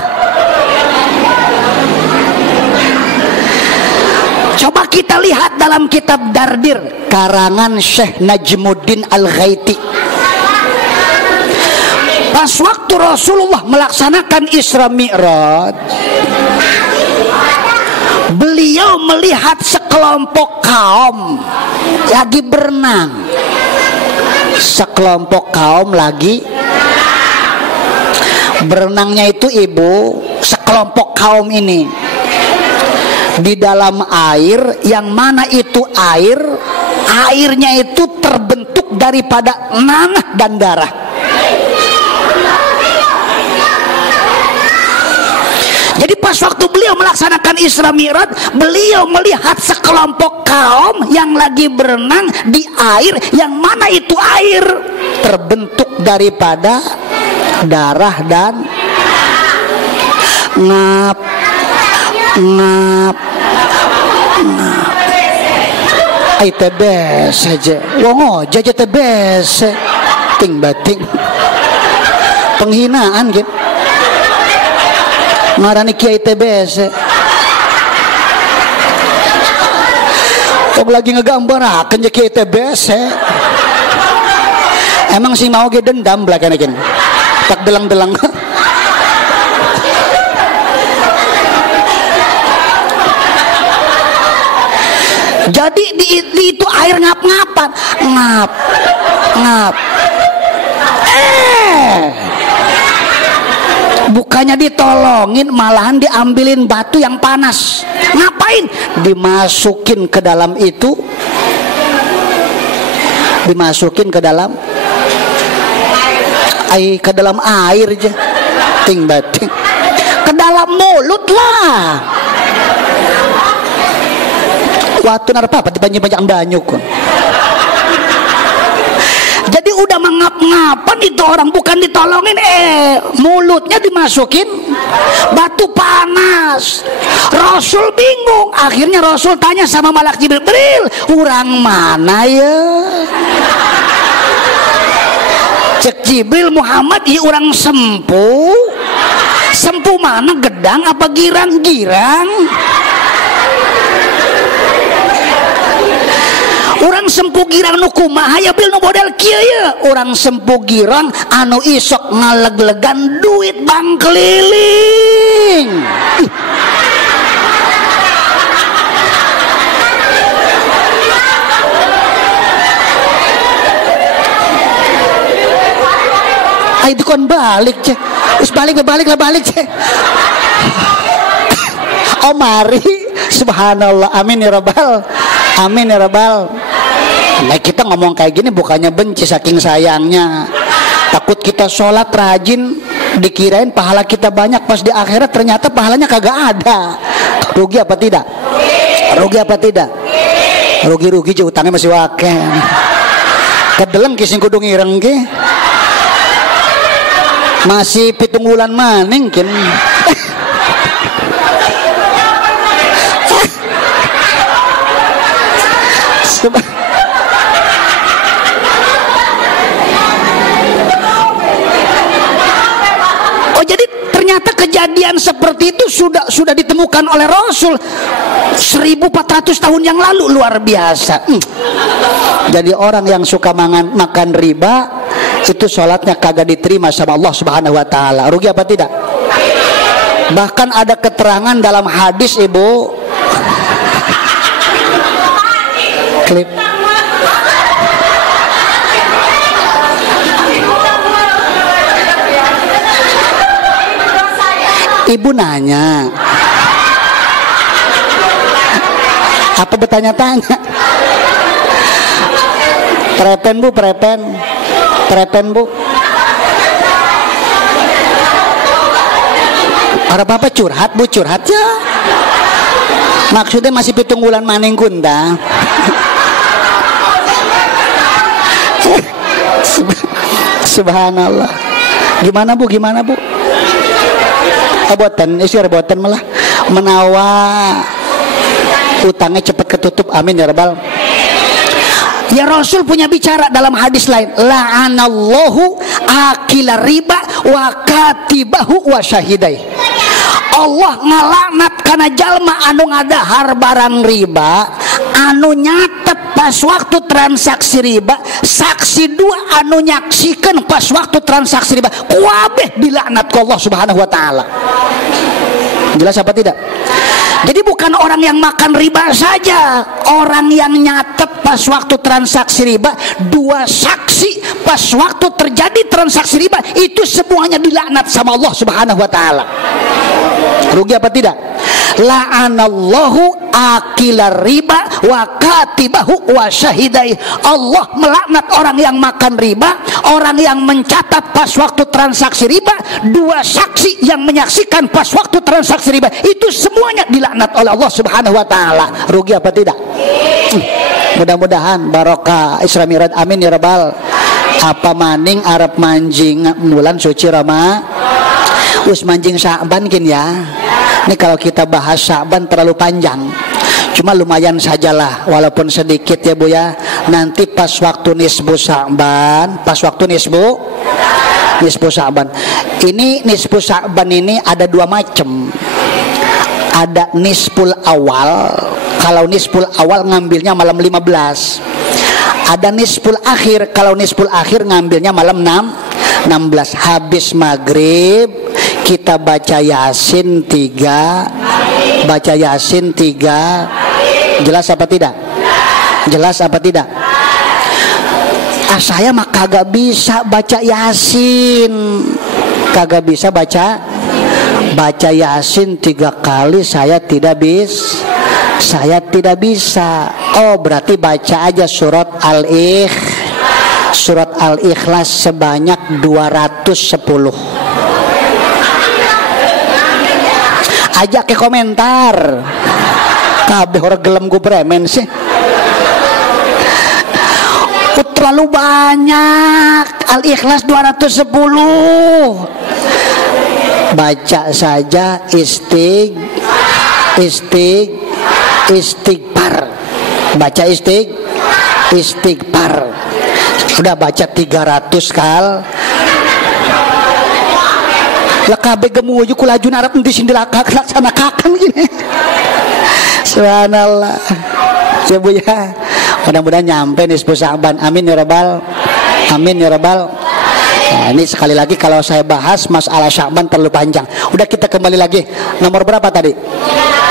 Coba kita lihat dalam kitab Dardir karangan Syekh Najmuddin Al-Ghaiti. Pas waktu Rasulullah melaksanakan Isra Mi'raj, beliau melihat sekelompok kaum lagi berenang. Sekelompok kaum lagi berenangnya itu ibu, sekelompok kaum ini di dalam air yang mana itu airnya itu terbentuk daripada nanah dan darah. Jadi pas waktu beliau melaksanakan Isra Mi'raj, beliau melihat sekelompok kaum yang lagi berenang di air yang mana itu air terbentuk daripada darah dan ngap. Ai tebes saja. Wong jaja tebes. Ting bating. Penghinaan gitu. Ngarani kiai tebes. Kok lagi ngegambarakeun je kiai tebes. Emang sing mau ge dendam belakana gini. Tak delang-delang. Jadi di itu air ngap-ngapan, ngap. Bukannya ditolongin, malahan diambilin batu yang panas. Ngapain? Dimasukin ke dalam itu, dimasukin ke dalam air aja, ting bating, ke dalam mulut lah. Waktu narapa dibanyak-banyak banyuk. Jadi udah mengap-ngapan itu orang, bukan ditolongin, mulutnya dimasukin batu panas. Rasul bingung. Akhirnya Rasul tanya sama Malak Jibril, "Urang mana ya?" Cek Jibril, "Muhammad, ieu urang sempu." Sempu mana, gedang apa girang-girang? Orang sempu girang nu kumaha ya bil nu model kieu ya. Orang sempu girang anu isok ngaleg-legan duit bank keliling. Ai dikon balik ceh. Us balik ceh. Oh mari, subhanallah, amin ya rabbal. Amin ya rabbal. Nah kita ngomong kayak gini bukannya benci, saking sayangnya. Takut kita sholat rajin dikirain pahala kita banyak, pas di akhirat ternyata pahalanya kagak ada. Rugi apa tidak? Rugi apa tidak? Rugi-rugi aja utangnya masih wakil. Kedeleng kising kudu ngireng ke. Masih 7 bulan maning kin. Oh, jadi ternyata kejadian seperti itu sudah ditemukan oleh Rasul 1400 tahun yang lalu. Luar biasa. Jadi orang yang suka makan riba itu sholatnya kagak diterima sama Allah Subhanahu wa taala. Rugi apa tidak? Bahkan ada keterangan dalam hadis, Ibu. Klip. Ibu nanya. Apa bertanya-tanya? Prepen Bu, prepen Bu. Ada apa curhat Bu, curhat ya. Maksudnya masih 7 bulan maning kunda. Subhanallah. Gimana Bu? Abotan, isi rebotan malah menawa utangnya cepat ketutup. Amin ya rabbal. Ya Rasul punya bicara dalam hadis lain, la'anallahu akila riba wa katibahu wa syahidai. Allah ngalaknat kana jalma anu ngadahar barang riba, anu nyatet pas waktu transaksi riba, saksi 2 anu nyaksikan pas waktu transaksi riba, kuabeh dilaknat ku Allah Subhanahu wa taala. Jelas apa tidak? Jadi bukan orang yang makan riba saja, orang yang nyatet pas waktu transaksi riba, 2 saksi pas waktu terjadi transaksi riba, itu semuanya dilaknat sama Allah Subhanahu wa taala. Rugi apa tidak? La'anallahu akila riba wa katibahu wa syahidai. Allah melaknat orang yang makan riba, orang yang mencatat pas waktu transaksi riba, 2 saksi yang menyaksikan pas waktu transaksi riba, itu semuanya dilaknat oleh Allah Subhanahu wa taala. Rugi apa tidak? Mudah-mudahan barokah Isra Miraj. Amin ya rabbal. Apa maning arep manjing bulan suci Ramadan. Us manjing Sya'ban kin ya. Ini kalau kita bahas Sya'ban terlalu panjang. Cuma lumayan sajalah, walaupun sedikit ya Bu ya. Nanti pas waktu nisbu Sya'ban, nisbu Sya'ban. Ini nisbu Sya'ban ini ada 2 macam. Ada nisbul awal. Kalau nisbul awal ngambilnya malam 15. Ada nisbul akhir. Kalau nisbul akhir ngambilnya malam 16. Habis maghrib kita baca Yasin 3. Baca Yasin 3. Jelas apa tidak? Jelas apa tidak? Saya mah kagak bisa baca Yasin. Kagak bisa baca Yasin 3 kali. Saya tidak bisa. Oh, berarti baca aja surat Al-Ikhlas sebanyak 210. Ajak ke komentar. Kabeh orang gelem gue premen sih. Terlalu banyak. Al-Ikhlas 210. Baca saja istighfar. Baca istighfar. Udah baca 300 kal. Lah kabeh gemu aja kula ajun arep endi sing dilaksanakan gini. Subhanallah. Ya Bu ya. Mudah-mudahan nyampe nisbu Sya'ban. Amin ya rabbal. Amin ya rabbal. Nah, ini sekali lagi kalau saya bahas masalah Sya'ban terlalu panjang. Udah, kita kembali lagi. Nomor berapa tadi?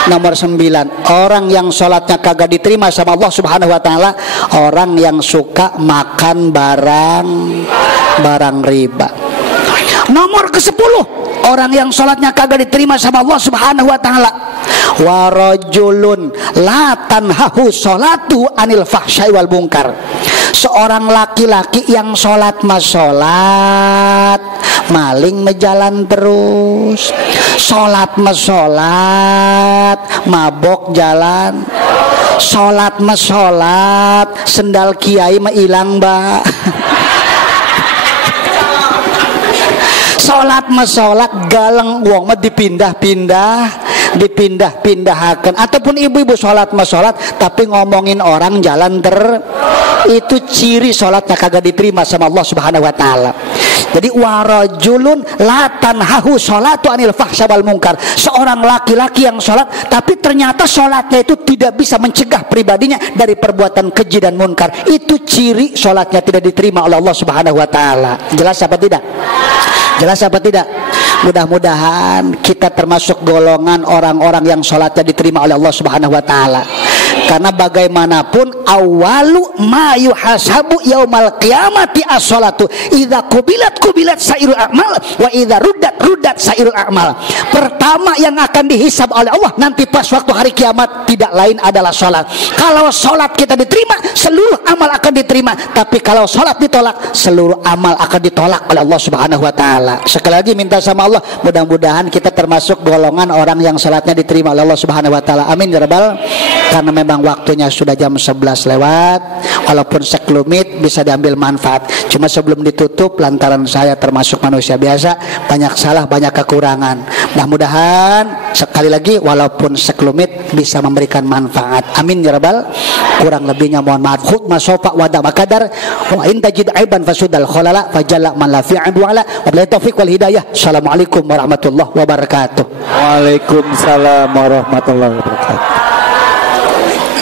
Nomor 9. Orang yang sholatnya kagak diterima sama Allah Subhanahu wa taala, orang yang suka makan barang riba. Nomor ke-10, orang yang sholatnya kagak diterima sama Allah Subhanahu wa taala, wa rajulun la tanhahu sholatu anil fahsyai wal munkar. Seorang laki-laki yang sholat maling mejalan terus. Sholat mabok jalan. Sholat sendal kiai mah ilang mbak. Sholat galeng uang mah dipindah-pindahaken. Ataupun ibu-ibu sholat tapi ngomongin orang jalan itu ciri sholatnya kagak diterima sama Allah Subhanahu wa taala. Jadi warajulun la tanhahu sholatu anil fahsya wal munkar. Seorang laki-laki yang sholat tapi ternyata sholatnya itu tidak bisa mencegah pribadinya dari perbuatan keji dan munkar. Itu ciri sholatnya tidak diterima oleh Allah Subhanahu wa taala. Jelas apa tidak? Jelas apa tidak? Mudah-mudahan kita termasuk golongan orang-orang yang sholatnya diterima oleh Allah Subhanahu wa taala. Karena bagaimanapun awalu ma yuhasabu yaumal qiyamati as-sholatu. Idza kubilat sairul a'mal wa idza ruddat sairul a'mal. Pertama yang akan dihisab oleh Allah nanti pas waktu hari kiamat tidak lain adalah sholat. Kalau sholat kita diterima, seluruh amal akan diterima. Tapi kalau sholat ditolak, seluruh amal akan ditolak oleh Allah Subhanahu wa taala. Sekali lagi minta sama Allah, mudah-mudahan kita termasuk golongan orang yang sholatnya diterima oleh Allah Subhanahu wa taala. Amin ya rabbal. Karena memang waktunya sudah jam 11 lewat. Walaupun sekelumit bisa diambil manfaat. Cuma sebelum ditutup, lantaran saya termasuk manusia biasa, banyak salah, banyak kekurangan. Mudah-mudahan sekali lagi walaupun sekelumit bisa memberikan manfaat. Amin ya rabbal. Kurang lebihnya mohon maaf. Khutbah sofa wa makadar. Wa in tajid aiban fasudal khalala fajalla man la fi'an wala. Wabillahi taufiq wal hidayah. Assalamualaikum warahmatullahi wabarakatuh. Waalaikumsalam warahmatullahi wabarakatuh.